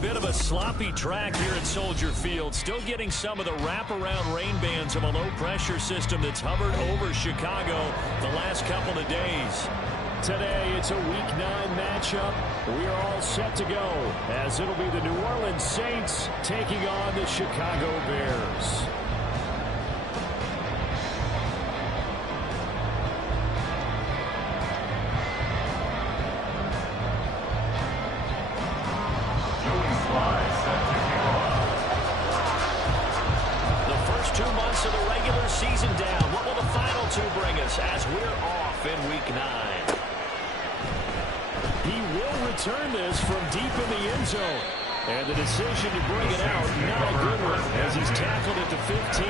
Bit of a sloppy track here at Soldier Field. Still getting some of the wraparound rain bands of a low-pressure system that's hovered over Chicago the last couple of days. Today, it's a Week 9 matchup. We are all set to go, as it'll be the New Orleans Saints taking on the Chicago Bears. of the regular season down. What will the final two bring us as we're off in Week 9? He will return this from deep in the end zone. And the decision to bring it out, not a good one, as he's tackled at the 15.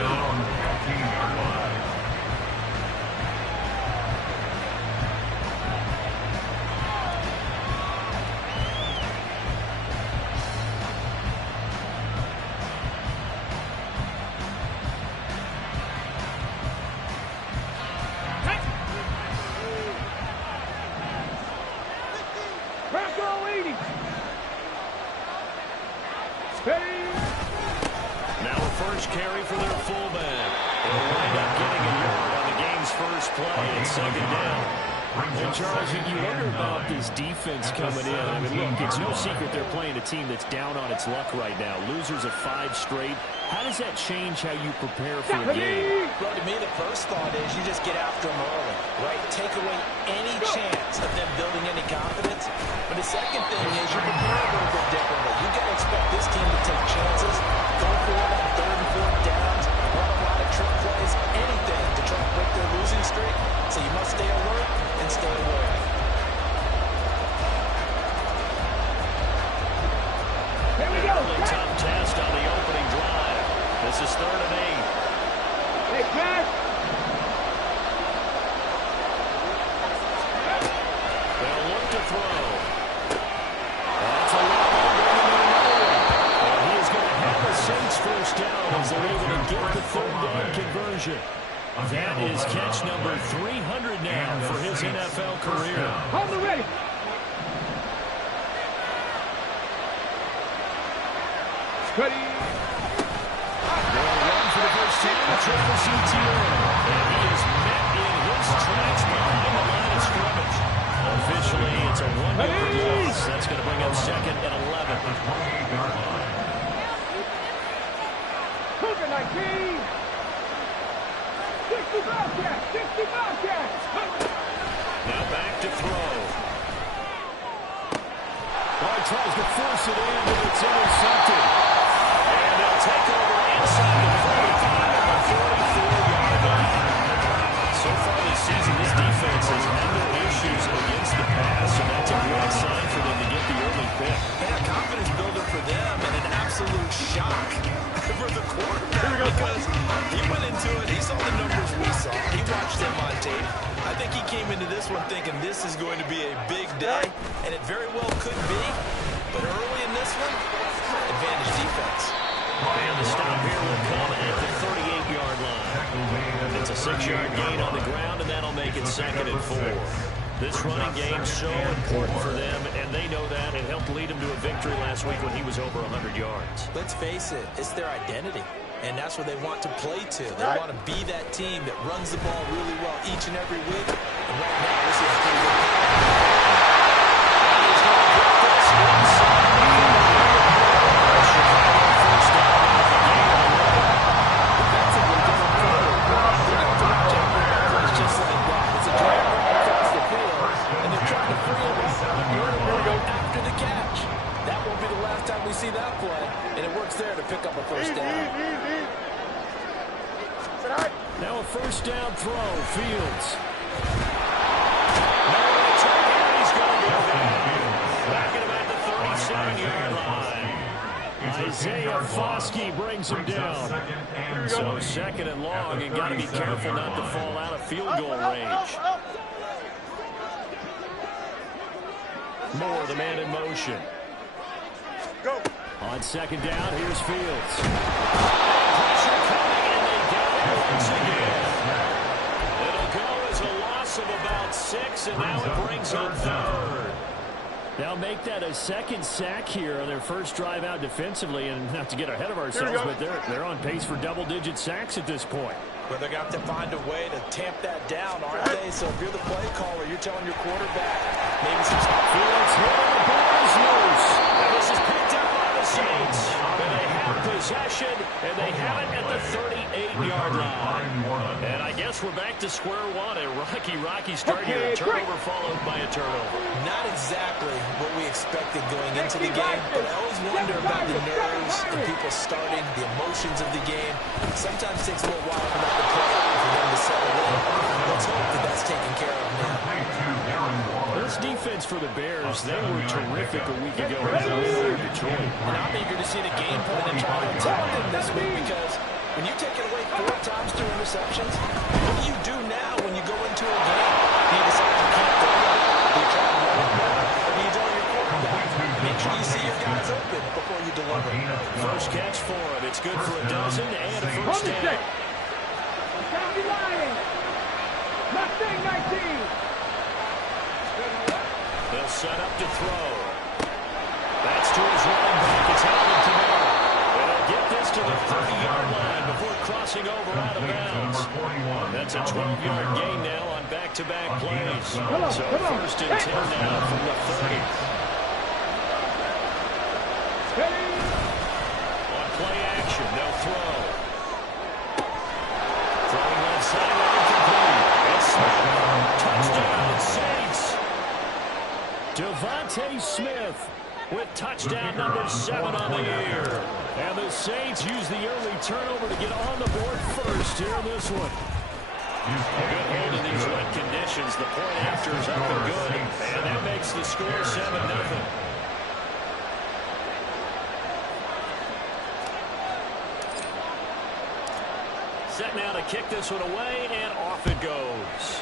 Now a first carry for their fullback. They'll wind up getting a yard on the game's first play and second down. And Charles, you wonder about this defense coming in. I mean, look, it's no secret they're playing a team that's down on its luck right now. Losers of 5 straight. How does that change how you prepare for a game? Well, to me, the first thought is you just get after them early, right? Take away any chance of them building any confidence. But the second thing is you prepare a little bit differently. You got to expect this team to take chances, go for it on 3rd and 4th downs, run a lot of trick plays, anything to try to break their losing streak. So you must stay alert and stay aware. Here we go. Tough test on the opening drive. This is 3rd and 8. Hey, Pat. They'll look to throw. That's a long one. And he is going to have a Saints first down as they're able to get the 3rd down conversion. That is catch number 300 now for his NFL career. Hold the ready. Ready. They'll run for the first time. Travis Etienne. And he is met in his tracks behind the line of scrimmage. Officially, it's a 1-yard loss. That's going to bring up 2nd and 11. Cougar 19. 60 Bobcats. 60 Bobcats. Now back to throw. Tries to force it in, but it's intercepted. And they'll take over inside the 45 at the 44-yard line. So far this season, this defense has had their issues against the pass, and that's a great sign for them to get the early pick. And a confidence builder for them and an absolute shock for the quarterback because he went into it, he saw the numbers we saw, he watched them on tape. I think he came into this one thinking this is going to be a big day, and it very well could be. But early in this one, advantage defense. And the stop here will come at the 38-yard line. It's a 6-yard gain on the ground, and that'll make it 2nd and 4. This running game so important for them, and they know that. It helped lead them to a victory last week when he was over 100 yards. Let's face it, it's their identity, and that's what they want to play to. They want to be that team that runs the ball really well each and every week. And right now, this is a pretty good see that play, and it works there to pick up a first down. Now a first down throw, Fields. He's going to go back at about the 37-yard line. Isaiah Foskey brings him down. So 2nd and long, and got to be careful not to fall out of field goal range. Moore, the man in motion. Go. On 2nd down, here's Fields. Pressure coming, and they got it once again. It'll go as a loss of about 6, and now it brings on 3rd. They'll make that a second sack here on their first drive out defensively, and not to get ahead of ourselves, but they're on pace for double-digit sacks at this point. Well, they're going to have to find a way to tamp that down, aren't they? So if you're the play caller, you're telling your quarterback, maybe some stuff. Fields hit and the ball is loose. And this is picked up by the Saints. And they have possession, and they have it at the 38-yard line. And I guess we're back to square one. A rocky start here. A turnover followed by a turnover. Not exactly what we expected going into the game, but I always wonder about the nerves and people starting, the emotions of the game. Sometimes it takes a little while for that to play out for them to settle in. Let's hope that that's taken care of now. This defense for the Bears, they were terrific a week ago in Detroit. And I'm eager to see the game plan and try to attack them this week, because when you take it away 4 times through interceptions, what do you do now when you go into a game? Do you decide you can't throw it? Do you try to run it back? Or do you tell your quarterback? Make sure you see your guys open before you deliver. First catch for him. It's good for a dozen and a first down. County Lions. Mustang 19. They'll set up to throw. That's to his running back. It's Alvin Kamara. And he'll get this to the 30-yard line before crossing over out of bounds. That's a 12-yard gain now on back-to-back plays. So first and 10 now from the 30. On play action, they'll throw. Throwing left sideline complete. It's Smith. Touchdown, Saints. Devontae Smith with touchdown number 7 on the year. And the Saints use the early turnover to get on the board first here in this one. A good hold in these wet conditions. The point after is up and good. And that makes the score 7-0. Set now to kick this one away, and off it goes.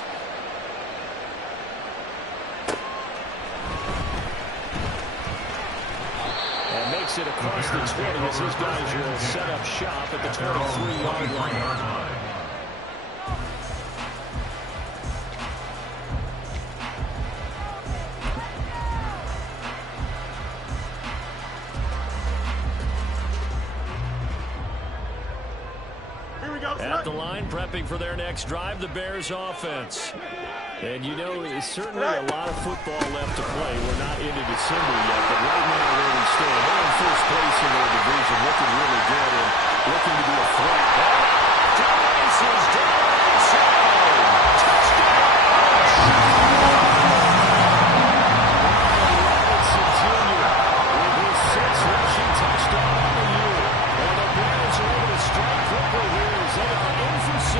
And makes it across the 20 as his guys will set up shop at the 23-yard line. At the line, prepping for their next drive, the Bears offense. And you know, there's certainly a lot of football left to play. We're not into December yet, but right now where we stand, they're in first place in their division, looking really good and looking to be a threat. Rice is down inside. Touchdown! Robinson Jr. with his 6th rushing touchdown on the year. And the Bears are able to strike quickly here as they are in for 6.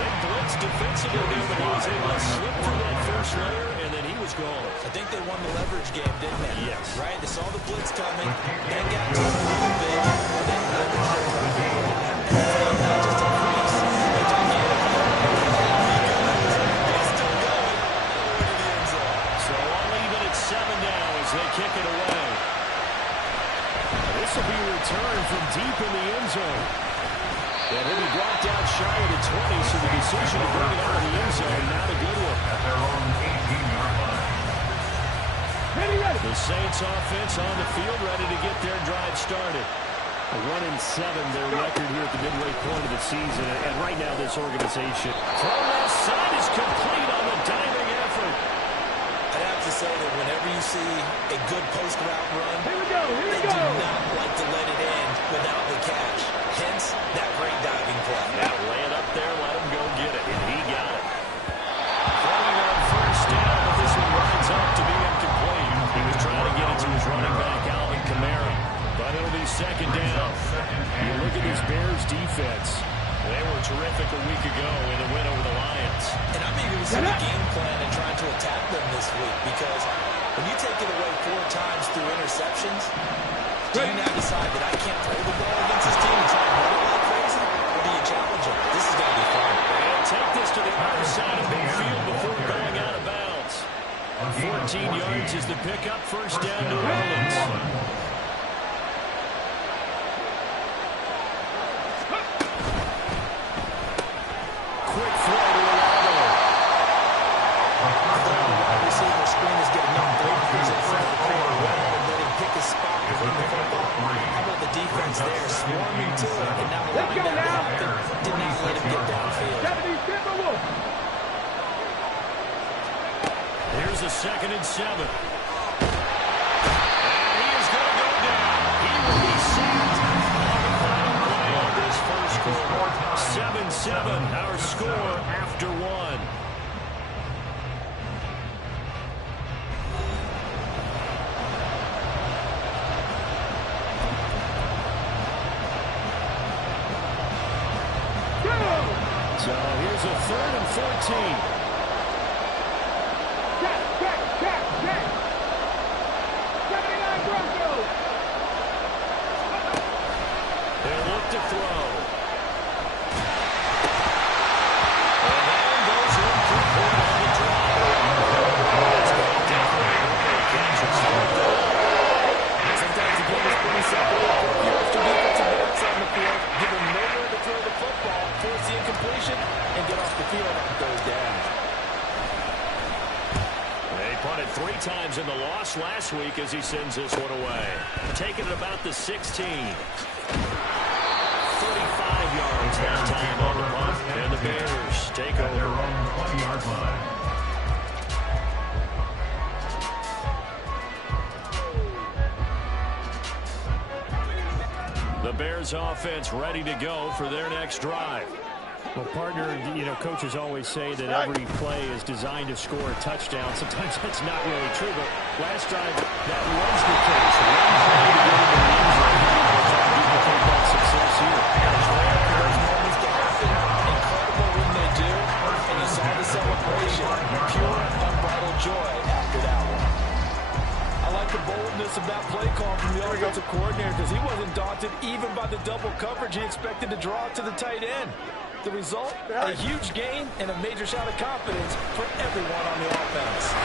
They blitzed defensively there, but he was able to slip through that first layer, and then he was gone. I think they won the leverage game, didn't they? Yes. Right? They saw the blitz coming, then got to it a little bit, and then leveraged it from there. And not just a crease, but gigantic. He's still going all the way to the end zone. So all even at 7 now as they kick it away. This will be returned from deep in the end zone. And he'll be brought down shy of the 20, so the decision to bring it out of the end zone, not a good one. At their own 18-yard line. The Saints offense on the field, ready to get their drive started. A 1-7, their record here at the midway point of the season. And right now, this organization, throw left side is complete on the diving effort. I'd have to say that whenever you see a good post route run, Here we they go. do not like to let it end without the catch. Hence, that great diving play. Now lay it up there, let him go get it, and he got it. Throwing on first down, but this one winds up to be incomplete. He was trying to get it to his running back, Alvin Kamara, but it'll be second down. You look at this Bears defense. They were terrific a week ago in the win over the Lions. And I'm eager to see the game plan and trying to attack them this week, because when you take it away 4 times through interceptions, do you now decide that I can't throw the ball against this team and try to run it like crazy? Or do you challenge them? This is going to be fun. And take this to the other side of midfield before going out of bounds. 14 yards is the pickup, first down New Orleans. Quick throw to Olave. I thought the wide receiver screen is getting enough defense there, swarming to it, and now Let's go now. did not let him get downfield. 70 Timberwolves. Here's a 2nd and 7. And he is going to go down. He will be sacked on the final play of this first quarter. 7-7, our score after 1. So here's a 3rd and 14. Check. 79 Broncos. They look to throw. And down goes Incomplete on the drive. That's going down. Sometimes the game is pretty simple. You have to defensive backs on the field, give them nowhere to throw the football, force the incompletion, and get off the field on 3rd down. They punted 3 times in the loss last week as he sends this one away. Taking it about the 16. 35 yards that time on the punt. And the Bears take over. Their own 20-yard line. The Bears offense ready to go for their next drive. Well, partner, coaches always say that every play is designed to score a touchdown. Sometimes that's not really true, but last drive, that was the case. One play to get into the end zone. Duplicate that success here. It's rare for those moments to happen. Incredible when they do. And you saw the celebration. Pure, unbridled joy after that one. I like the boldness of that play call from the offensive coordinator because he wasn't daunted even by the double coverage he expected to draw to the tight end. The result, a huge gain and a major shot of confidence for everyone on the offense.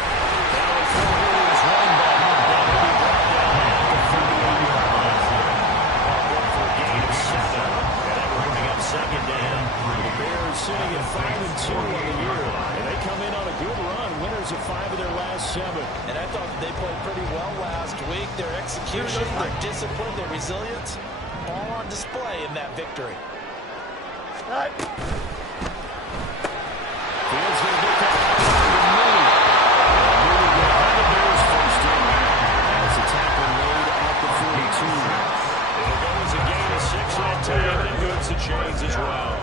Second down. The Bears sitting at 5-2 on the year. And they come in on a good run. Winners of 5 of their last 7. And I thought they played pretty well last week. Their execution, their discipline, their resilience, all on display in that victory. Fields going to get that move. Moving behind the Bears first down. As the tackle made at the 42. It'll go as a gain of 6 that time, and it goes to chains as well.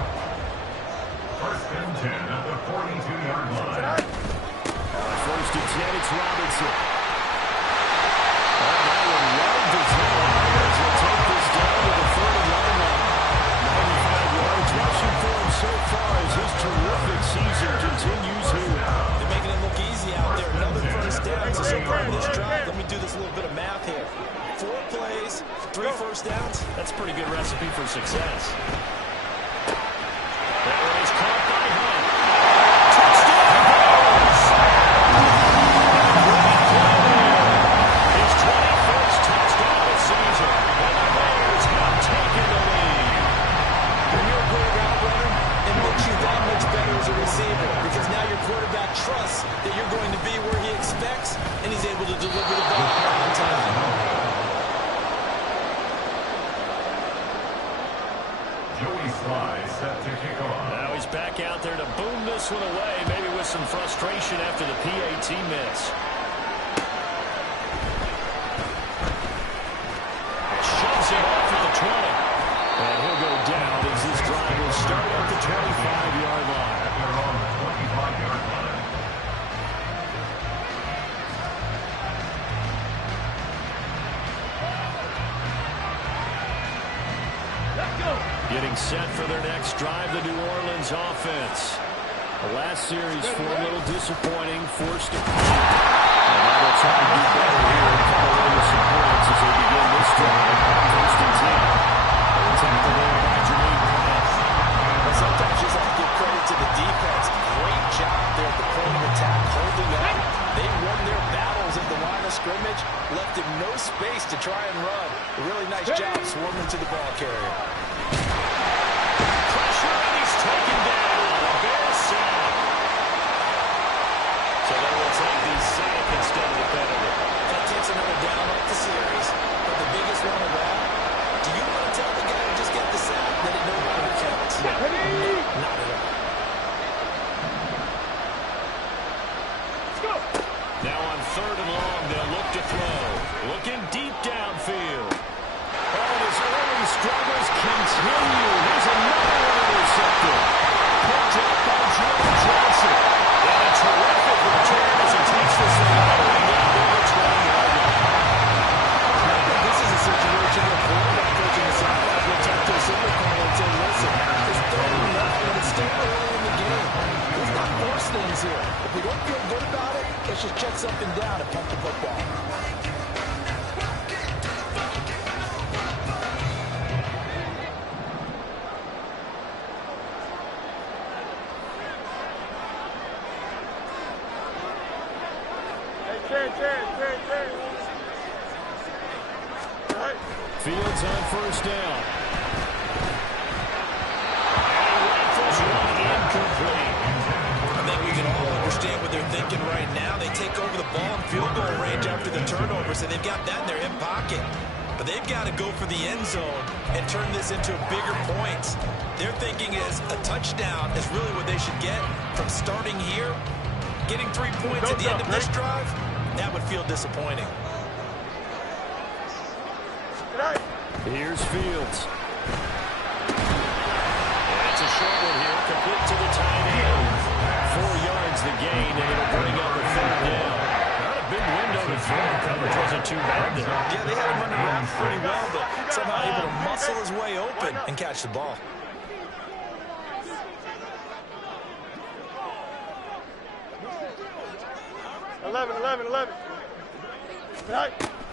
1st and 10 at the 42-yard line. 1st and 10, it's Robinson. That one right to zero. As they take this down to the 40-yard line. 95 yards rushing for him so far as his terrific season continues here. They're making it look easy out there. Another first down. So far in this drive, let me do this little bit of math here. 4 plays, 3 first downs. That's a pretty good recipe for success. That one is caught by Hunt. Touchdown Bears! Great play there. His 21st touchdown of the season. And the Bears have taken the lead. When you're a great route runner, it makes you that much better as a receiver because now your quarterback trusts that you're going to be where he expects, and he's able to deliver the ball on time. Joey Sly set to kick off. Now he's back out there to boom this one away, maybe with some frustration after the PAT miss. Shoves it off at the 20. And he'll go down as this drive will start at the 25-yard line. At their own 25-yard line. Getting set for their next drive, the New Orleans offense. The last series, 4 a little disappointing, forced to and now they'll try to do better here and cut away with some points as they begin this drive. 1st and 10. Tackle there by Jermaine Pratt. But sometimes you just have to give credit to the defense. Great job there at the point of attack, holding up. They won their battles at the line of scrimmage, left him no space to try and run. A really nice job swarming to the ball carrier. Pressure, and he's taken down. The Bears sack. So they will take the sack instead of the penalty. That takes another down off the series. But the biggest one of that, do you want to Fields on first down. And he rifles one incomplete. I think we can all understand what they're thinking right now. They take over the ball in field goal range after the turnover, so they've got that in their hip pocket. But they've got to go for the end zone and turn this into bigger points. Their thinking is a touchdown is really what they should get from starting here. Getting 3 points at the end of this drive, that would feel disappointing. Here's Fields. That's a short one here, complete to the tight end. 4 yards the gain, and it'll bring up a third down. Not a big window to throw. Coverage wasn't too bad there. Yeah, they had him running around pretty well, but somehow able to muscle his way open and catch the ball.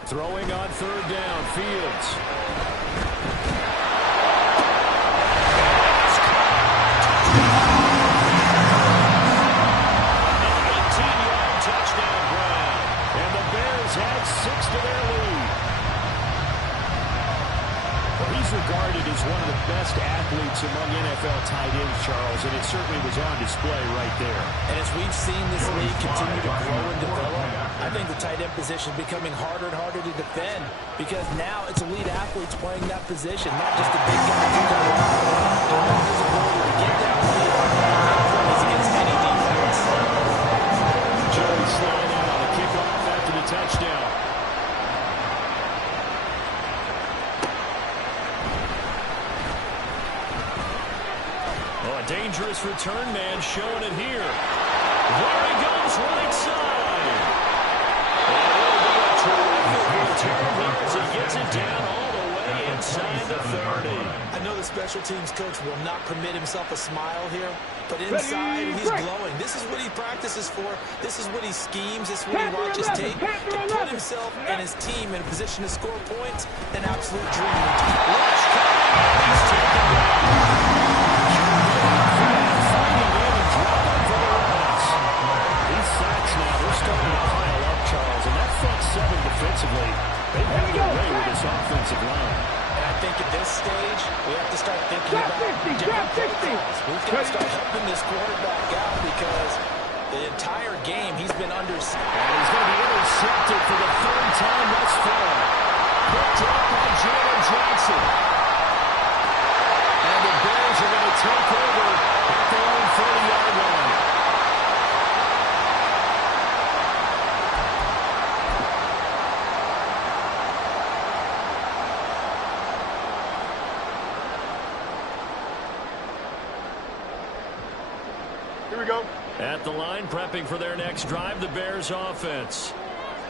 Throwing on third down, Fields. An 18-yard touchdown grab. And the Bears add 6 to their lead. Well, he's regarded as one of the best athletes among NFL tight ends, Charles, and it certainly was on display right there. And as we've seen this league continue to grow and develop, I think the tight end position is becoming harder and harder to defend because now it's elite athletes playing that position, not just the big guys who can run. His ability to get downfield is against any defense. Joey slide out, a kickoff after the touchdown. Oh, a dangerous return man showing it here. There he goes, right side. As he gets it down all the way inside the 30. I know the special teams coach will not permit himself a smile here, but inside he's glowing. This is what he practices for. This is what he schemes. This is what he watches tape to put himself and his team in a position to score points. An absolute dream. Rush coming. He's taken down. These sacks now, they're starting to pile up, Charles, and that front 7 defensively, they have their way with this offensive line. And I think at this stage, we have to start thinking about different play calls. We've got to start helping this quarterback out because the entire game he's been under. And he's going to be intercepted for the 3rd time thus far. Picked up by Jalen Johnson. And the Bears are going to take over at their own 30-yard line. At the line, prepping for their next drive, the Bears offense.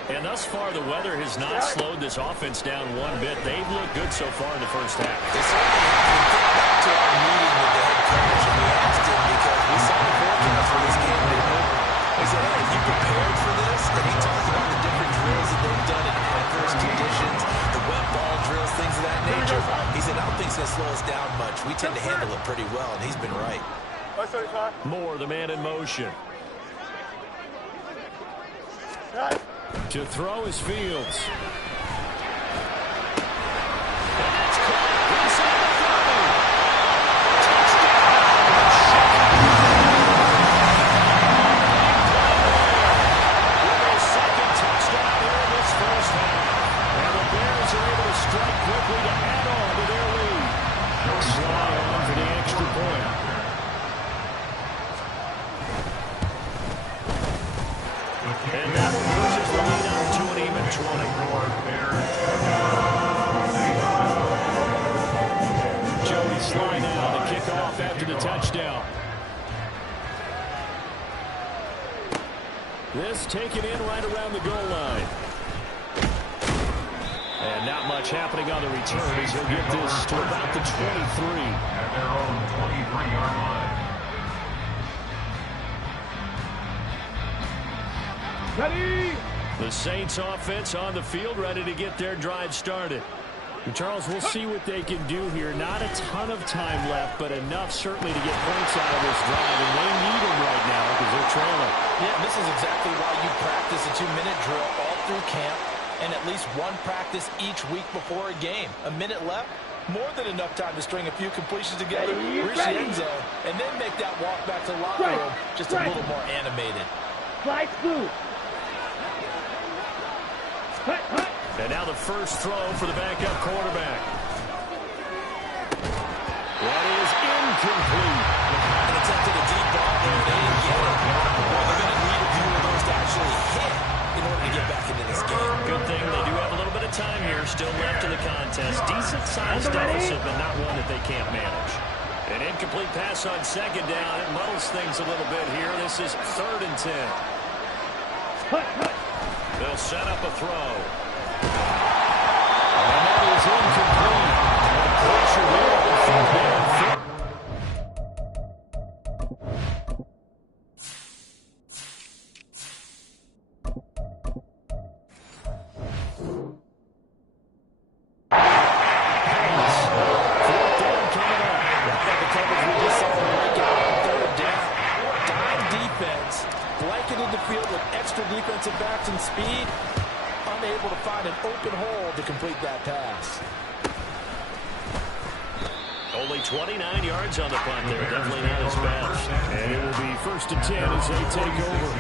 And thus far, the weather has not slowed this offense down one bit. They've looked good so far in the first half. They certainly have. We think back to our meeting with the head coach, and we asked him because we saw the forecast for this game. We said, hey, you prepared for this? And he talked about the different drills that they've done in adverse conditions, the wet ball drills, things of that nature. He said, I don't think it's going to slow us down much. We tend to handle it pretty well, and he's been right. Moore, the man in motion. To throw is Fields. And that's caught inside the 30. Touchdown! With a second touchdown here in this first half. And the Bears are able to strike quickly to add on to their lead. Sly on for the extra point. And that pushes the lead up to an even 20. Joey Sly now to kick off after the touchdown. This taken in right around the goal line. And not much happening on the return as he'll get this to about the 23. At their own 23-yard line. Ready? The Saints offense on the field, ready to get their drive started. And Charles, we'll see what they can do here. Not a ton of time left, but enough certainly to get points out of this drive, and they need them right now because they're trailing. Yeah, this is exactly why you practice a 2-minute drill all through camp. and at least one practice each week before a game. A minute left, more than enough time to string a few completions together, reach the end zone, and then make that walk back to the locker room just a little more animated. Slide through. And now the first throw for the backup quarterback. That is incomplete. And attempted a deep ball there. They didn't get it. Well, they're going to need a few of those to actually hit in order to get back into this game. Good thing they do have a little bit of time here still left in the contest. Decent-sized deficit, but not one that they can't manage. An incomplete pass on second down. It muddles things a little bit here. This is 3rd and 10. They'll set up a throw. And that is incomplete. The pressure there at the front end. Defensive backs and speed, unable to find an open hole to complete that pass. Only 29 yards on the punt there. Definitely not his best. And it will be 1st and 10 as they take over.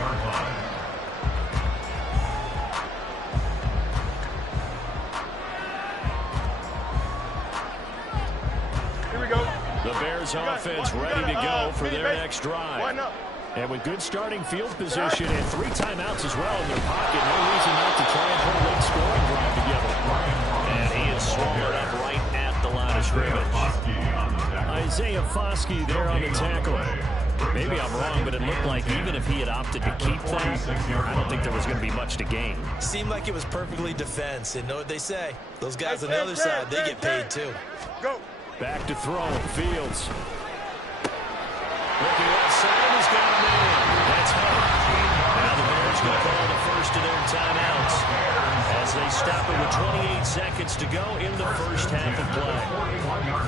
Here we go. The Bears offense ready to go for their next drive. Line up. And with good starting field position and 3 timeouts as well in their pocket, no reason not to try and put a late scoring drive together. And he is swallowed up right at the line of scrimmage. Isaiah Foskey there on the tackle. Maybe I'm wrong, but it looked like even if he had opted to keep that, I don't think there was going to be much to gain. Seemed like it was perfectly defense, and know what they say. Those guys on the other side, they get paid too. Go. Back to throw, Fields. Looking outside, he's got him in. That's Hunt. Now the Bears going to call the first of their timeouts as they stop it with 28 seconds to go in the first half of play.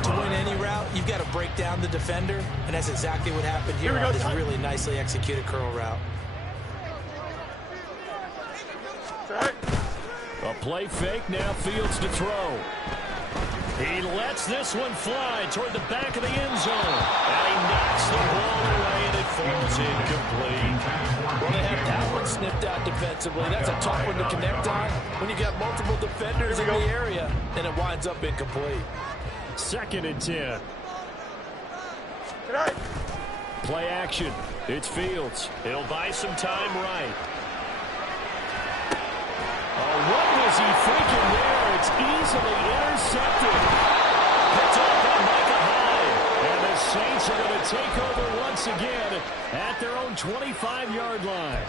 To win any route, you've got to break down the defender, and that's exactly what happened here on this really nicely executed curl route. A play fake, now Fields to throw. He lets this one fly toward the back of the end zone. And he knocks the ball away, and it falls incomplete. Well, they have that one snipped out defensively. That's a tough one to connect on when you got multiple defenders in the area, and it winds up incomplete. 2nd and 10. Play action. It's Fields. He'll buy some time right. Oh, what was he thinking there? It's easily intercepted. Picked up by Micah Hyde. And the Saints are going to take over once again at their own 25-yard line.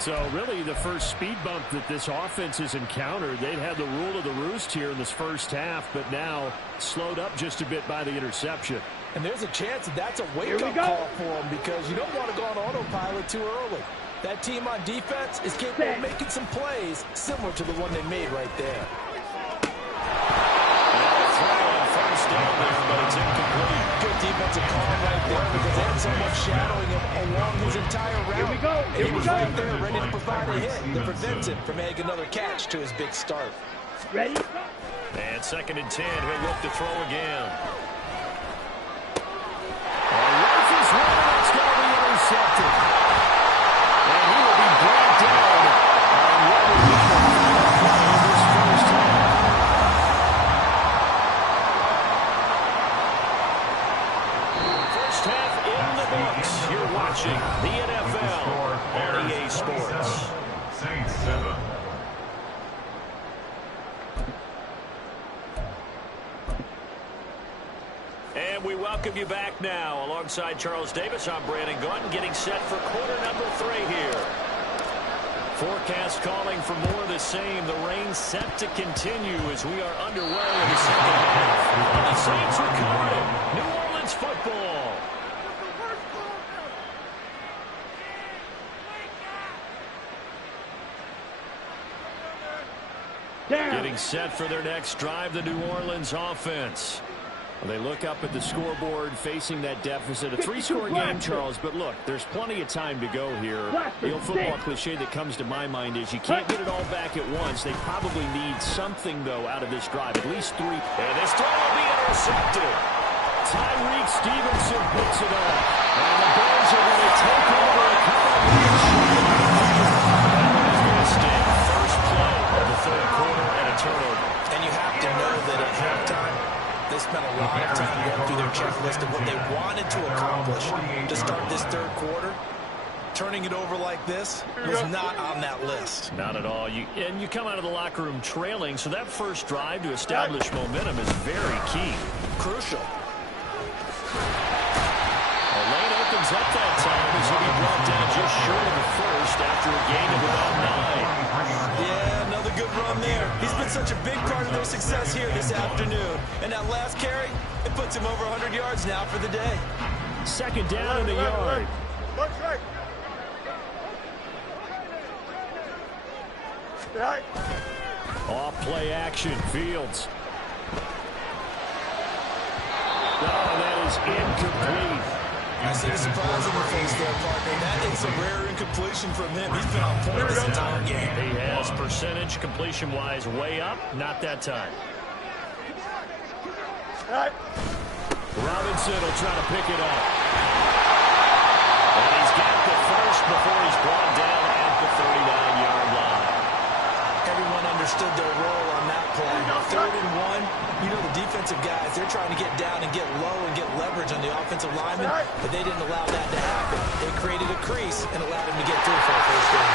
So really the first speed bump that this offense has encountered. They'd had the rule of the roost here in this first half, but now slowed up just a bit by the interception. And there's a chance that that's a wake-up call for them because you don't want to go on autopilot too early. That team on defense is capable of making some plays similar to the one they made right there. First down there, but it's incomplete. Good defensive call right there because they had so much shadowing him along his entire route. Here we go. He was right there ready to provide a hit that prevents him from adding another catch to his big start. Ready? And 2nd and 10, he'll look to throw again. Rifles one, it's going to be intercepted. And he will be brought down on what will be the final play of this first half. First half in the books. You're watching the NFL on EA Sports. Saints 7. And we welcome you back now. Alongside Charles Davis, I'm Brandon Gaudin, getting set for quarter number 3 here. Forecast calling for more of the same. The rain set to continue as we are underway in the second half. The Saints recover it. New Orleans football. Down. Getting set for their next drive, the New Orleans offense. They look up at the scoreboard facing that deficit. A 3-score game, Charles, but look, there's plenty of time to go here. The old football cliche that comes to my mind is you can't get it all back at once. They probably need something, though, out of this drive, at least 3. And this throw will be intercepted. Tyreek Stevenson picks it up. And the Bears are going to take over a couple of minutes. First play of the third quarter and a turnover. And you have to know that at halftime, they spent a lot of time going through their checklist of what they wanted to accomplish to start this third quarter. Turning it over like this was not on that list. Not at all. And you come out of the locker room trailing, so that first drive to establish momentum is very key. Crucial. Lane opens up that time as he'll be brought down just short of the first after a gain of about 9. Yeah, another good run there. He's been such a big part of their success here this afternoon. And that last carry, it puts him over 100 yards now for the day. Second down in the yard. Off play action, Fields. That is incomplete. I see the surprise in the face there, partner. That is a rare incompletion from him. He's been on point this entire game. He has percentage completion-wise way up. Not that time. Robinson will try to pick it up. And he's got the first before he's brought down at the 39-yard line. Everyone understood their role on that play. 3rd and 1, you know the defensive guys, they're trying to get down and get low and get leverage on the offensive lineman, but they didn't allow that to happen. They created a crease and allowed him to get through for a first down.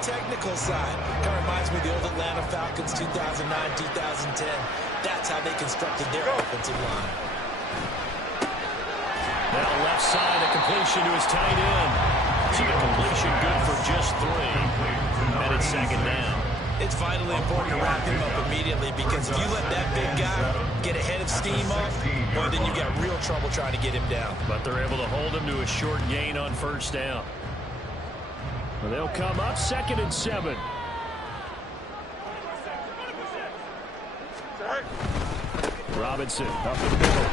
Technical side. Kind of reminds me of the old Atlanta Falcons 2009-2010. That's how they constructed their offensive line. Now left side, a completion to his tight end. So the completion good for just 3. And it's second down. It's vitally important to wrap him up immediately because if you let that big guy get ahead of steam up, well, then you got real trouble trying to get him down. But they're able to hold him to a short gain on first down. Well, they'll come up 2nd and 7. Robinson up the middle.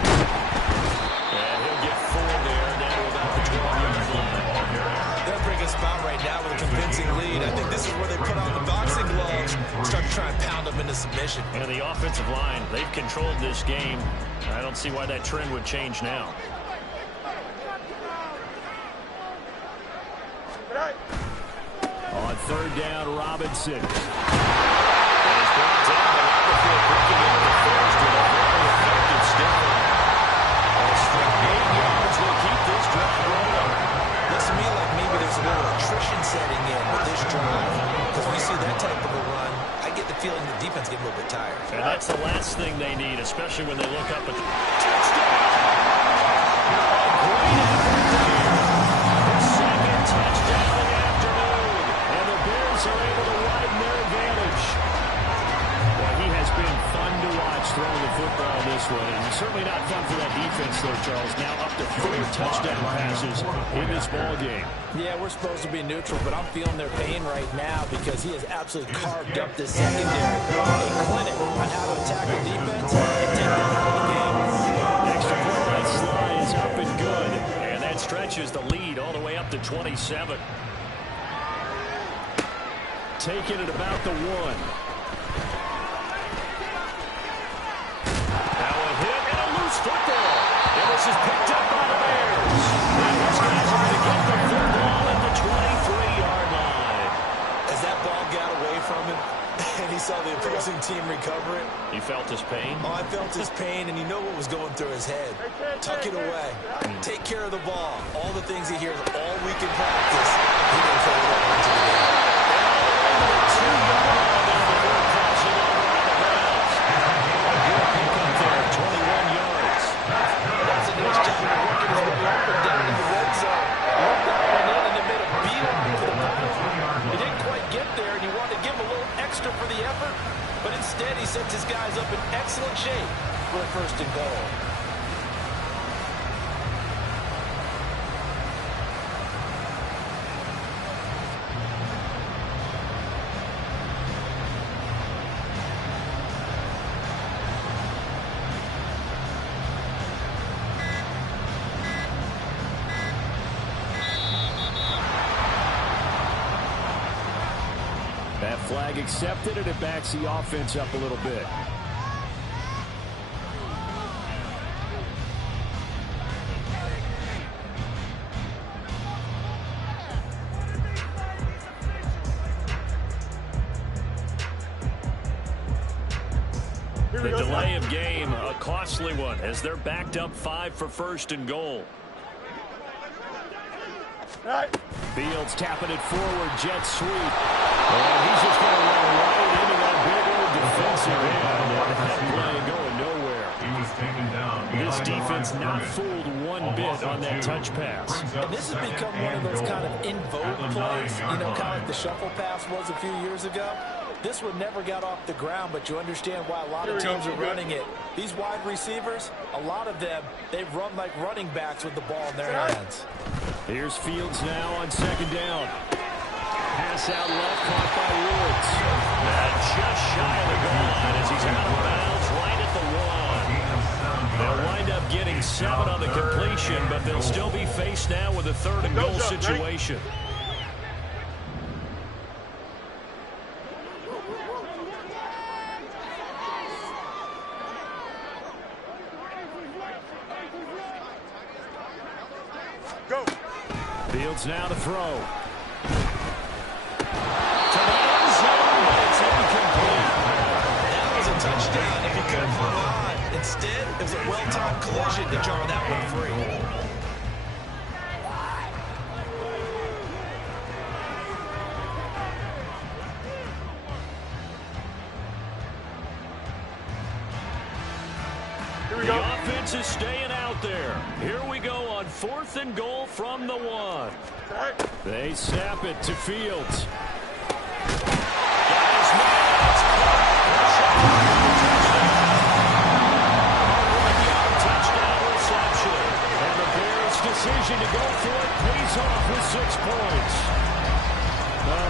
And he'll get 4 there, down to about the 12-yard line. They're a pretty good spot right now with a convincing lead. I think this is where they put on the boxing gloves and start to try and pound them into submission. And the offensive line, they've controlled this game. I don't see why that trend would change now. On 3rd down, Robinson. And he's brought down the Robinson breaking into the first with a very effective stiff. Straight 8 yards will keep this drive rolling. Looks to me like maybe there's a little attrition setting in with this drive. Because when you see that type of a run, I get the feeling the defense get a little bit tired. And that's the last thing they need, especially when they look up at the touchdown. Great effort there. The second touchdown of the afternoon. And the Bears are able to widen their advantage. Well, he has been fun to watch throwing the football this one. And certainly not fun for that defense, though, Charles. Now up to 4 touchdown passes in this ball game. Yeah, we're supposed to be neutral, but I'm feeling their pain right now because he has absolutely carved up this secondary. A clinic on how to attack the defense and take them out of the game. Extra point by Sly is up and good. And that stretches the lead all the way up to 27. Taken at about the 1. Now a hit and a loose football. And this is picked up by the Bears. And these guys are going to get the football at the 23-yard line. As that ball got away from him, and he saw the opposing team recover it. He felt his pain? Oh, I felt his pain, and you know what was going through his head. Tuck it away. Take care of the ball. All the things he hears all week in practice, he didn't carry that into the game. 2 yards before crossing over on the grounds. A good pickup there, 21 yards. That's a nice job of working his way up and down in the red zone. Looked that one in and then made a beeline for the ball. He didn't quite get there, and you wanted to give him a little extra for the effort, but sets his guys up in excellent shape for a first and goal. That flag accepted, and it backs the offense up a little bit. The delay of game, a costly one, as they're backed up 5 for first and goal. Fields tapping it forward, jet sweep. And he's just going to run right into that big old defensive end. And that play going nowhere. He was taken down. This defense not fooled one bit on that touch pass. And this has become one of those kind of in vogue plays, you know, kind of like the shuffle pass was a few years ago. This one never got off the ground, but you understand why a lot of teams are running it. These wide receivers, a lot of them, they run like running backs with the ball in their hands. Here's Fields now on second down. Pass out left, caught by Woods. And just shy of the goal line as he's out of bounds right at the 1. They'll wind up getting 7 on the completion, but they'll still be faced now with a third and goal situation. Fields now to throw. To the end zone, but it's incomplete. That was a touchdown if he could have hung on. Instead, it was a well-timed collision to jar that one free. The offense is staying out there. Here we go on 4th and goal from the 1. They snap it to Fields. Touchdown reception. And the Bears' decision to go for it pays off with 6 points.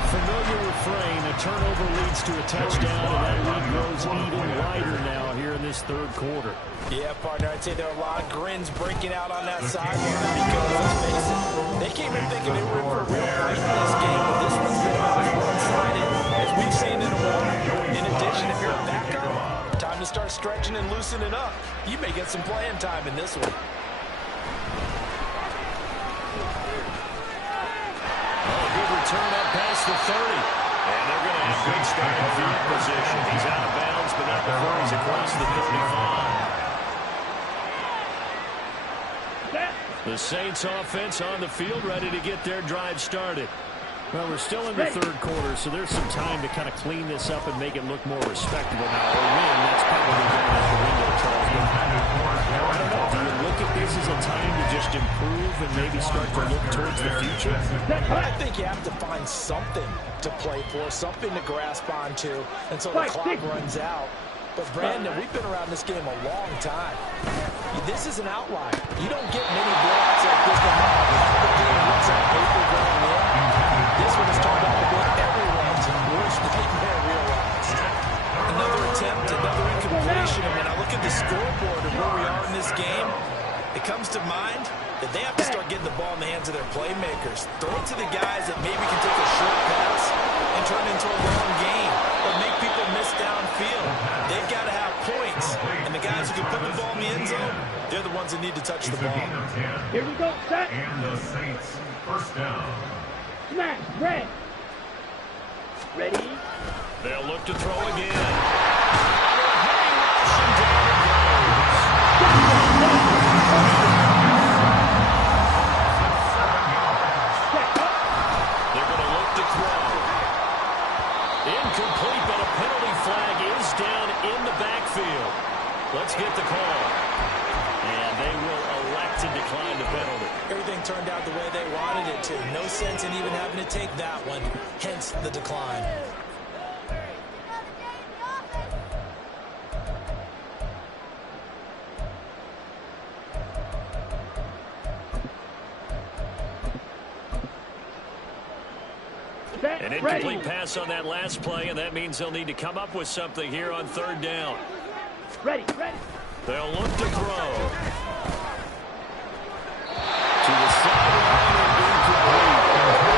Familiar refrain, a turnover leads to a touchdown, and that lead grows even wider now here in this third quarter. Yeah, partner, I'd say there are a lot of grins breaking out on that sideline because, let's face it, they came in thinking they were in for a real fight in this game, but this one's been one-sided, as we've seen in a while. In addition, if you're a backup, time to start stretching and loosening up. You may get some playing time in this one. Turn up past the 30. And they're going to have good starting field position. He's out of bounds, but not before he's across the 35. The Saints offense on the field, ready to get their drive started. Well, we're still in the third quarter, so there's some time to kind of clean this up and make it look more respectable now. Or win, that's probably going out the window, Charles. I don't know. Do you look at this as a time to just improve and maybe start to look towards the future? I think you have to find something to play for, something to grasp onto until the clock runs out. But, Brandon, we've been around this game a long time. This is an outlier. You don't get many blowouts like this no matter how the game looks on paper going in. This one has turned out to be everyone's worst nightmare realized. Another attempt, another incompletion. And when I look at the scoreboard and where we are in this game, it comes to mind that they have to start getting the ball in the hands of their playmakers. Throw it to the guys that maybe can take a short pass and turn it into a long game or make people miss downfield. They've got to have points. And the guys who can put the ball in the end zone, they're the ones that need to touch the ball. Here we go, set. And the Saints first down. Smash, red. Ready? They'll look to throw again. They're going to look to throw. Incomplete, but a penalty flag is down in the backfield. Let's get the call. And they will elect to decline the penalty. Everything turned out the way they wanted it to. No sense in even having to take that one, hence the decline. Set. An incomplete pass on that last play, and that means they'll need to come up with something here on third down. Ready. They'll look to throw. To the sideline and incomplete.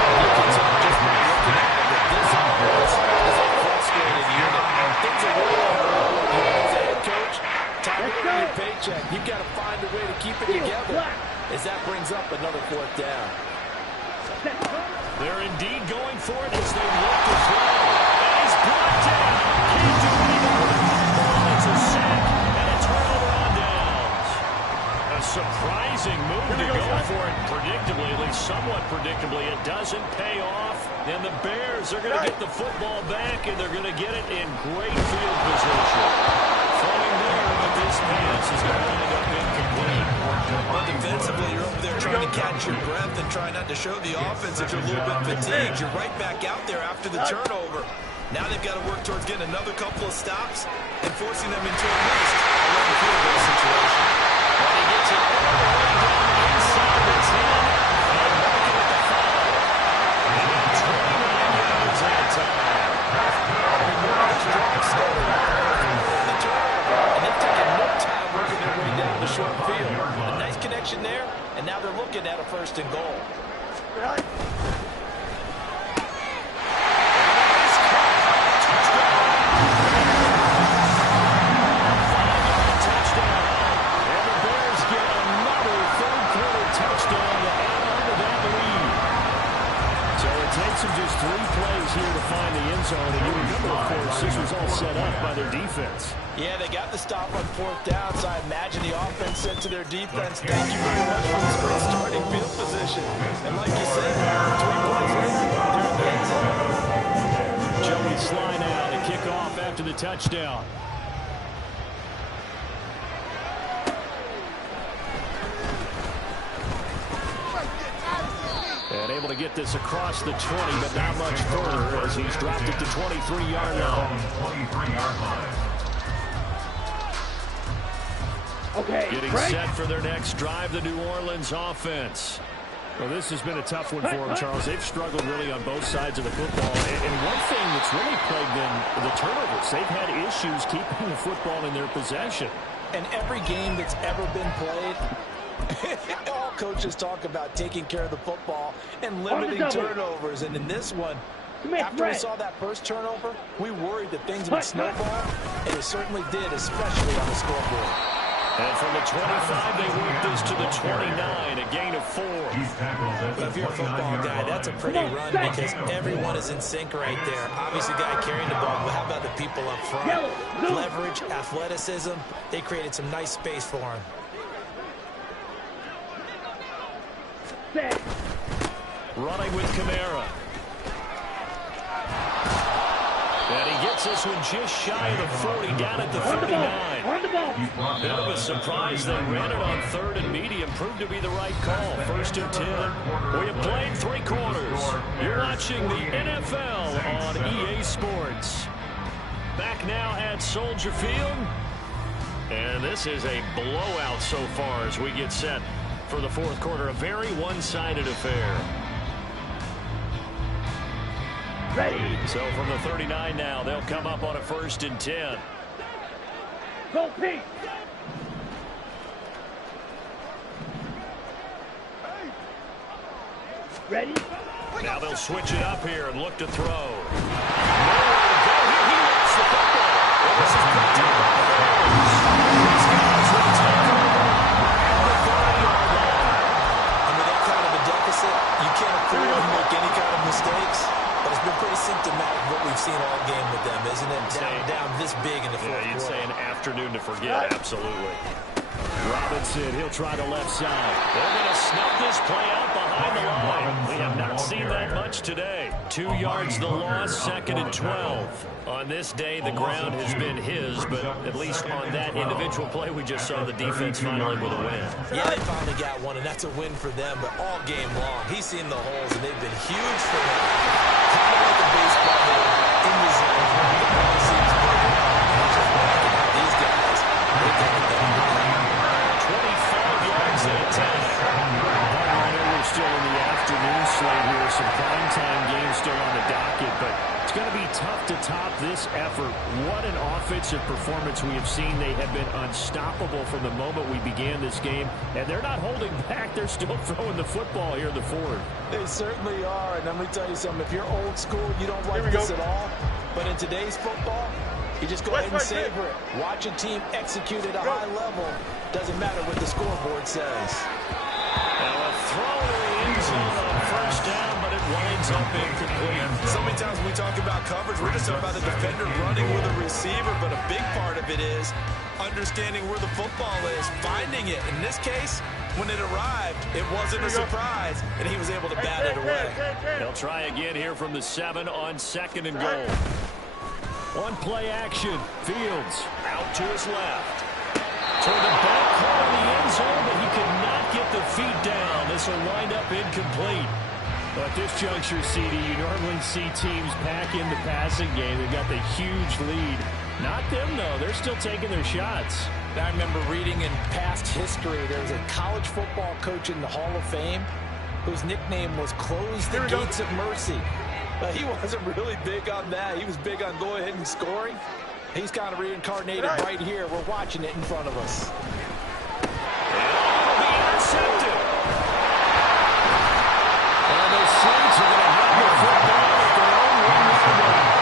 You can tell just by looking at it that this offense is a frustrated unit. Things are really hard. As a head coach, time to earn your paycheck. You've got to find a way to keep it together. As that brings up another fourth down. They're indeed going for it as they look to throw. And he's brought down. Can't do anything with the ball. It's a sack and a turnover on downs. A surprising move to go for it. Predictably, at least somewhat predictably, it doesn't pay off. And the Bears are going to get the football back, and they're going to get it in great field position. Throwing there, but this pass is going to wind up incomplete. Well, defensively, you're over there trying to catch your breath and try not to show the offense that you're a little bit fatigued. You're right back out there after the turnover. Now they've got to work towards getting another couple of stops and forcing them into at least a run field goal situation. But he gets it all the way down the inside the 10 and marking it the 5. He got 29 yards that time. This drive started the turnover, and they've taken no time working their way down the short field. A nice connection there, and now they're looking at a first and goal. Just 3 plays here to find the end zone. And you remember, of course, this was all set up by their defense. Yeah, they got the stop on fourth down, so I imagine the offense said to their defense, thank you very much for this great starting field position. And like you said, 3 plays later, they're in the end zone. Joey Sly now to kick off after the touchdown. And able to get this across the 20, but not much further as he's dropped it to 23-yard line. Okay. Getting set for their next drive, the New Orleans offense. Well, this has been a tough one for them, Charles. They've struggled really on both sides of the football. And one thing that's really plagued them, the turnovers. They've had issues keeping the football in their possession. And every game that's ever been played, all coaches talk about taking care of the football and limiting turnovers. And in this one, after we saw that first turnover, we worried that things would snowball, and it certainly did, especially on the scoreboard. And from the 25, they work this to the 29, a gain of 4. But if you're a football guy, that's a pretty run because everyone is in sync right there. Obviously, the guy carrying the ball, but how about the people up front? Leverage, athleticism, they created some nice space for him. Running with Kamara. And he gets this one just shy of the 40, down at the 39. Bit of a surprise. They ran it on 3rd and medium. Proved to be the right call. 1st and 10. We have played 3 quarters. You're watching the NFL on EA Sports. Back now at Soldier Field. And this is a blowout so far as we get set for the 4th quarter. A very one-sided affair. Ready. So from the 39 now, they'll come up on a 1st and 10. Go Pete. Ready. Now they'll switch it up here and look to throw. Nowhere to go here. He lost the football. And this is picked up by the Bears. These guys will take over at the 30-yard line. And with that kind of a deficit, you can't afford to make any kind of mistakes. But it's been pretty symptomatic of what we've seen all game with them, isn't it? Down this big in the 4th quarter. Yeah, you'd say an afternoon to forget. Absolutely. Robinson, he'll try the left side. They're going to snap this play out behind the line. We have not seen that much today. 2 yards the loss, 2nd and 12. On this day, the ground has been his, but at least on that individual play, we just saw the defense finally with a win. Yeah, they finally got one, and that's a win for them, but all game long, he's seen the holes, and they've been huge for him. Kind of like a baseball hitter in the zone. The ball seems bigger. He's just backing out these guys. They got it done. 25 yards at a time. I know we're still in the afternoon slate here. Some primetime games still on the docket. It's going to be tough to top this effort. What an offensive performance we have seen. They have been unstoppable from the moment we began this game, and they're not holding back. They're still throwing the football here in the fourth. They certainly are, and let me tell you something. If you're old school, you don't like this at all. But in today's football, you just go ahead and savor it. Watch a team execute at a high level. Doesn't matter what the scoreboard says. Now a throw to the end zone on first down, but it winds up incomplete. So many times when we talk about coverage, we're just talking about the defender running with a receiver, but a big part of it is understanding where the football is, finding it. In this case, when it arrived, it wasn't a surprise, and he was able to bat it away. They'll try again here from the 7 on 2nd and goal. On play action, Fields out to his left. Toward the back corner of the end zone, but he could not get the feet down. This will wind up incomplete. But at this juncture, CD, you normally see teams pack in the passing game. They've got the huge lead. Not them, though. They're still taking their shots. I remember reading in past history, there was a college football coach in the Hall of Fame whose nickname was Close the Gates of Mercy. But he wasn't really big on that. He was big on go ahead and scoring. He's kind of reincarnated right here. We're watching it in front of us. Be intercepted. And the Saints are going to have the football at their own 1-yard line.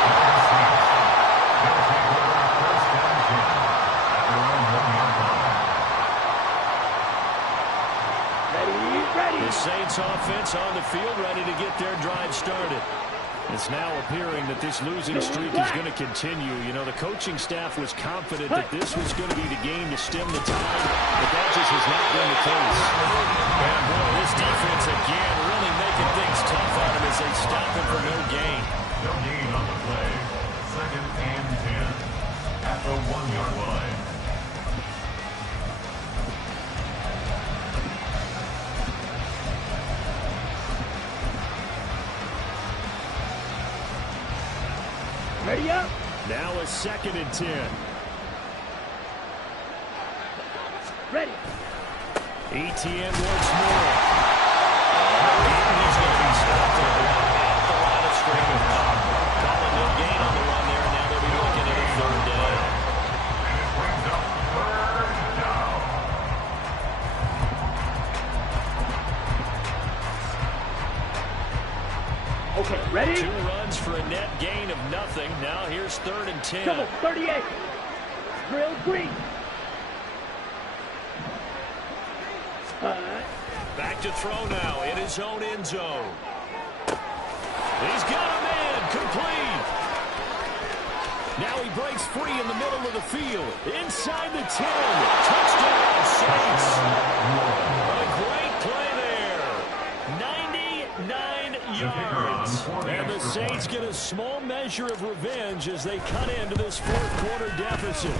Ready. The Saints offense on the field, ready to get their drive started. It's now appearing that this losing streak is going to continue. You know, the coaching staff was confident that this was going to be the game to stem the tide, but that just has not been the case. And boy, this defense again really making things tough on him as they stop him for no gain. No gain on the play. 2nd and 10 at the 1-yard line. Ready up. Now a 2nd and 10. Ready. ETN once more. He's going to be stopped at the line of scrimmage. Calling no gain on the run there, and now they'll be looking at a 3rd down. And it brings up 3rd down. Okay, ready? 2 runs for a net gain of nothing. Now here's 3rd and 10. Double 38. Drill green. Back to throw now in his own end zone. He's got a man complete. Now he breaks free in the middle of the field. Inside the 10. Touchdown, Saints. A great play there. 99 yards. And the Saints get a small measure of revenge as they cut into this 4th quarter deficit.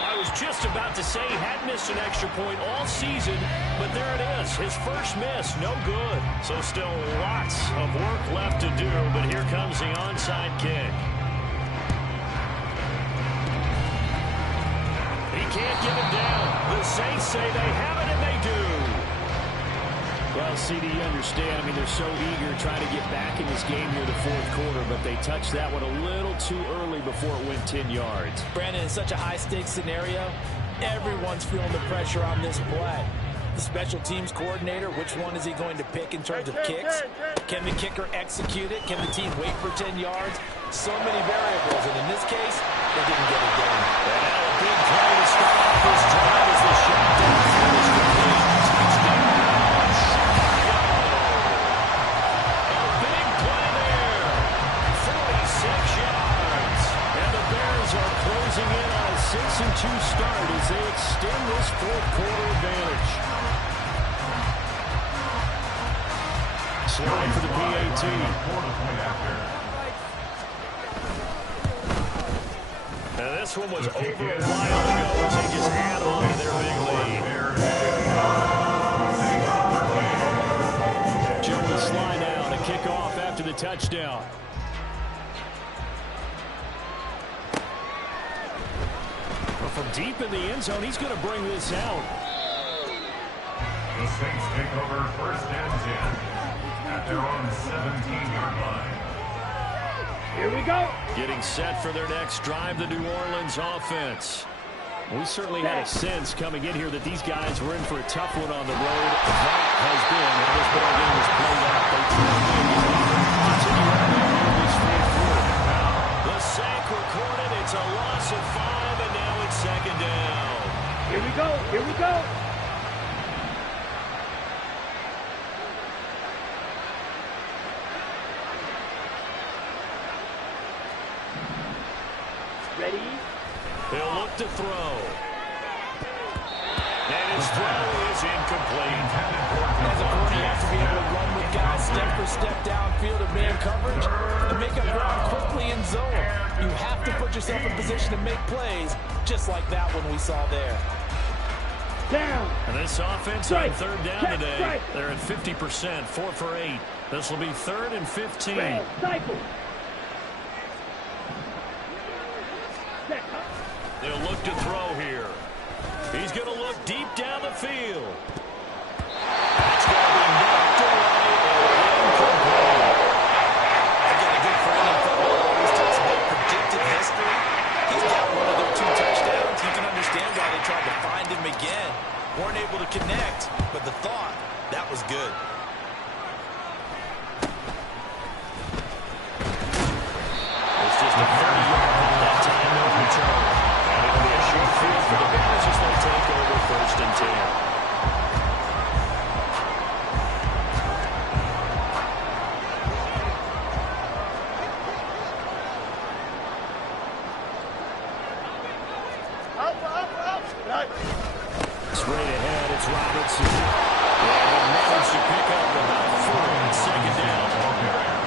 I was just about to say he had missed an extra point all season, but there it is. His first miss, no good. So still lots of work left to do, but here comes the onside kick. He can't get it down. The Saints say they have it, and they do. Well, CD, you understand. I mean, they're so eager trying to get back in this game here the 4th quarter, but they touched that one a little too early before it went 10 yards. Brandon, in such a high-stakes scenario, everyone's feeling the pressure on this play. The special teams coordinator, which one is he going to pick in terms of kicks? Can the kicker execute it? Can the team wait for 10 yards? So many variables, and in this case, they didn't get it done. And a big play to start off this drive as the shotgun finished complete. Touchdown, Chicago. A big play there. 46 yards. And the Bears are closing in on a 6-2 start as they extend this 4th quarter advantage. Slide for the PAT. Now this one was over a while ago as they just add on to their big lead. Joey Slye now to kick off after the touchdown. Well, from deep in the end zone, he's going to bring this out. The Saints take over 1st and 10 at their own 17-yard line. we go. Getting set for their next drive, the New Orleans offense. We certainly had a sense coming in here that these guys were in for a tough one on the road. That has been how this ball game was played out. They continue on in this fourth quarter. The sack recorded. It's a loss of 5, and now it's second down. Here we go. Here we go. Ready? He'll look to throw. And his throw is incomplete. As a corner, you have to be able to run with guys step for step downfield of man coverage and make up ground quickly in zone. You have to put yourself in position to make plays, just like that one we saw there. Down. And this offense Strike. on third down Check, today, strike. they're at 50%, 4 for 8. This will be 3rd and 15. Red. Cycle. Set. They'll look to throw here. He's going to look deep down the field. That's going to be knocked away and incomplete. Again, a good friend in football always talks about predictive history. He's got one of their 2 touchdowns. You can understand why they tried to find him again. Weren't able to connect, but the thought, that was good. It's just a 30-yard ball that time, no return. And it'll be a short field for the Bears as they take over 1st and 10. Straight ahead, it's Robinson. And he managed to pick up about 4 on 2nd down.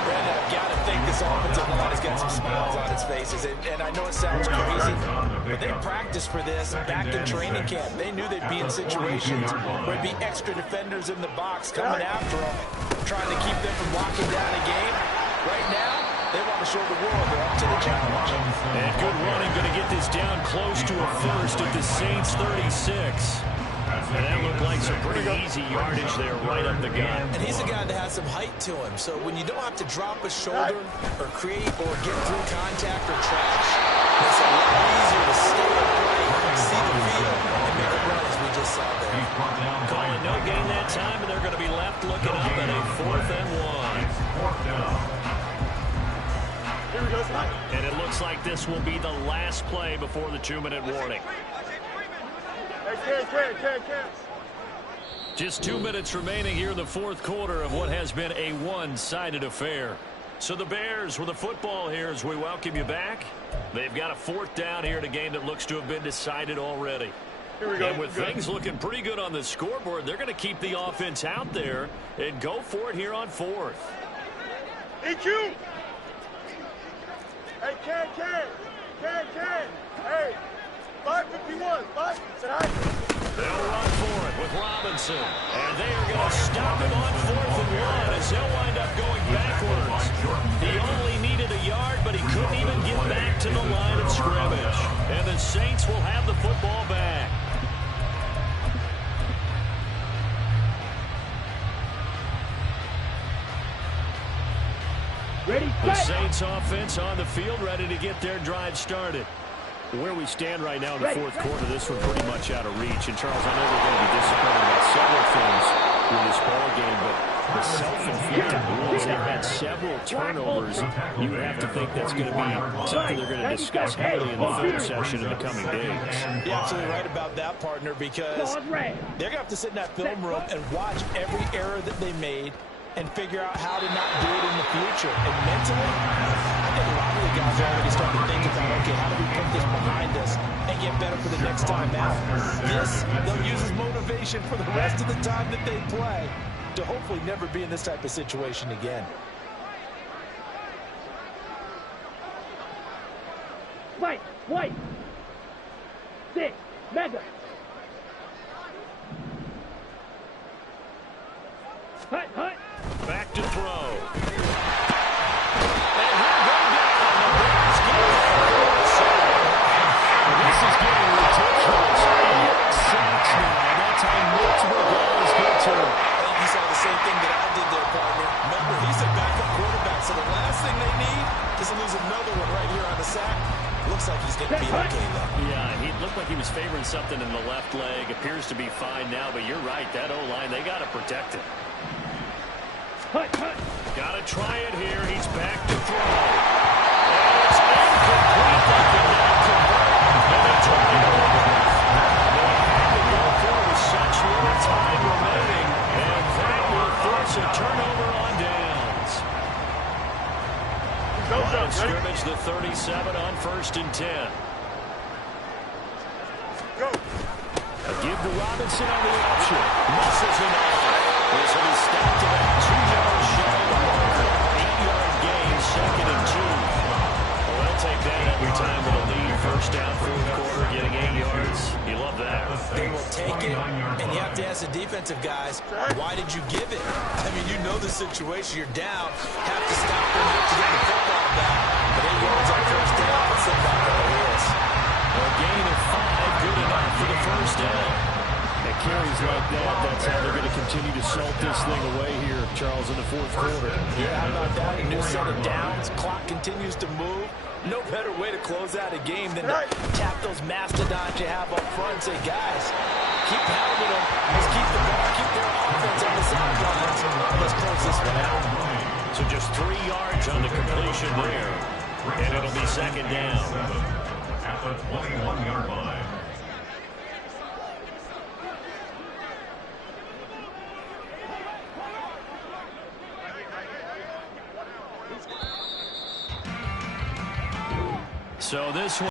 Brandon, I've got to think this offensive line has got some smiles on its faces. And I know it sounds crazy, but they practiced for this back in training camp. They knew they'd be in situations where there'd be extra defenders in the box coming after them, trying to keep them from locking down a game. Right now, they want to show the world they're up to the challenge. And good running, going to get this down close to a first at the Saints 36. And that looked like some pretty easy yardage there right up the gut. And he's a guy that has some height to him, so when you don't have to drop a shoulder or create or get through contact or trash, it's a lot easier to stay upright, see the field, and make a run as we just saw there. Calling no gain that time, and they're going to be left looking up at a 4th and 1. And it looks like this will be the last play before the 2-minute warning. Just 2 minutes remaining here in the 4th quarter of what has been a one-sided affair. So the Bears with the football here as we welcome you back. They've got a 4th down here in a game that looks to have been decided already. And with things looking pretty good on the scoreboard, they're going to keep the offense out there and go for it here on 4th. EQ! Hey, Ken! Hey, 551, 5, say hi. They'll run for it with Robinson. And they are going to stop it on 4th and 1 as they'll wind up going backwards. He only needed a yard, but he couldn't even get back to the line of scrimmage. And the Saints will have the football back. Ready, The set. Saints offense on the field, ready to get their drive started. Where we stand right now in the 4th quarter, this one pretty much out of reach. And, Charles, I know we're going to be disappointed about several things with this ball game, but the self-inflicted wounds, they've had several turnovers. You would have to think that's going to be something they're going to discuss heavily in the film session in the coming days. You're absolutely right about that, partner, because Pause, red. they're going to have to sit in that film room and watch every error that they made and figure out how to not do it in the future. And mentally, I think a lot of the guys are already starting to think about, okay, how do we put this behind us and get better for the next time out? This, they'll use as motivation for the rest of the time that they play to hopefully never be in this type of situation again. White. 6, mega. Hut. Back to throw. And he'll go down. The Bears get it. This is getting ridiculous. 8 sacks now. That's how multiple guys get to him. I think you saw the same thing that I did there, partner. Remember, he's a backup quarterback, so the last thing they need is to lose another one right here on the sack. Looks like he's going to be okay, though. Yeah, he looked like he was favoring something in the left leg. Appears to be fine now, but you're right. That O-line, they got to protect it. Got to try it here. He's back to throw. And it's incomplete. They cannot convert. And they turn it over. They had to go for it with such little time remaining. And that will force a turnover on downs. Line of scrimmage, the 37 on 1st and 10. Go. A give to Robinson on the option. Muscles him off. This will be stopped to that 2-yard shy of Parker. 8-yard gain, 2nd and 2. Well, they'll take that every time with a lead. First down, 4th quarter, getting 8 yards. You love that. They will take it, and you have to ask the defensive guys, why did you give it? I mean, you know the situation. You're down. Have to stop them to get the football back. But 8 yards on 1st down, let's send back on the wheels. A gain of 5, good enough for the first down. At carries like that, that's how they're going to continue to salt this thing away here, Charles, in the 4th quarter. Yeah, how about that? A new set of downs. Clock continues to move. No better way to close out a game than to tap those mastodons you have up front and say, guys, keep pounding them. Let's keep the ball, keep their offense on the sidelines. Let's close this one out. So just 3 yards on the completion there. And it'll be 2nd down. At the 21-yard line. So this one.